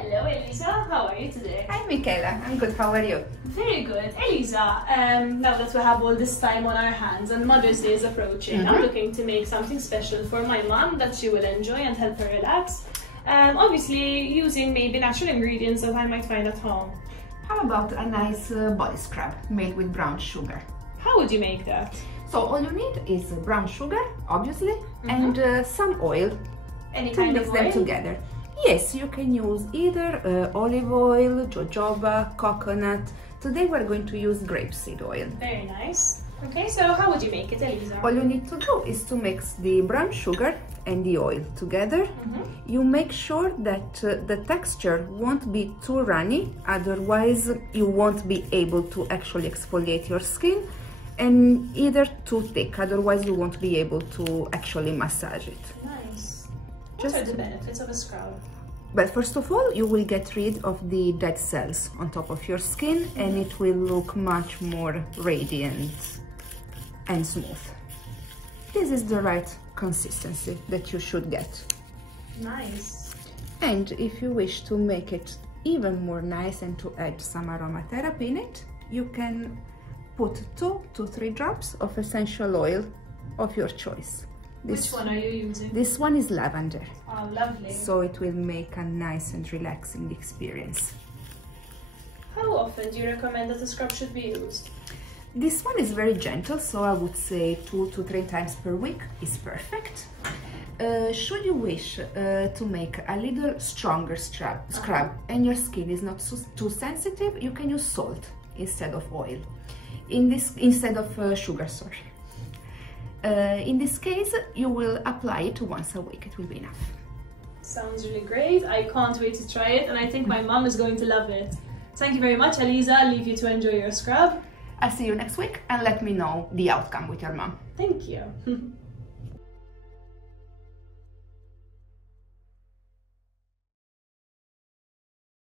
Hello Elisa, how are you today? Hi Michaela, I'm good, how are you? Very good. Elisa, now that we have all this time on our hands and Mother's Day is approaching, I'm looking to make something special for my mom that she will enjoy and help her relax. Obviously using maybe natural ingredients that I might find at home. How about a nice body scrub made with brown sugar? How would you make that? So all you need is brown sugar, obviously, and some oil. Any to kind mix of them oil? together. Yes, you can use either olive oil, jojoba, coconut. Today we're going to use grapeseed oil. Very nice. Okay, so how would you make it, Elisa? All you need to do is to mix the brown sugar and the oil together. You make sure that the texture won't be too runny, otherwise you won't be able to actually exfoliate your skin, and either too thick, otherwise you won't be able to actually massage it. Nice. What are the benefits of a scrub? But first of all, you will get rid of the dead cells on top of your skin, and it will look much more radiant and smooth. This is the right consistency that you should get. Nice. And if you wish to make it even more nice and to add some aromatherapy in it, you can put 2 to 3 drops of essential oil of your choice. Which one are you using? This one is lavender. Oh, lovely. So it will make a nice and relaxing experience. How often do you recommend that the scrub should be used? This one is very gentle, so I would say 2 to 3 times per week is perfect. Should you wish to make a little stronger scrub and your skin is not too sensitive, you can use salt instead of oil. Instead of sugar, sorry. In this case, you will apply it once a week. It will be enough. Sounds really great. I can't wait to try it, and I think my mom is going to love it. Thank you very much, Elisa. I'll leave you to enjoy your scrub. I'll see you next week and let me know the outcome with your mom. Thank you.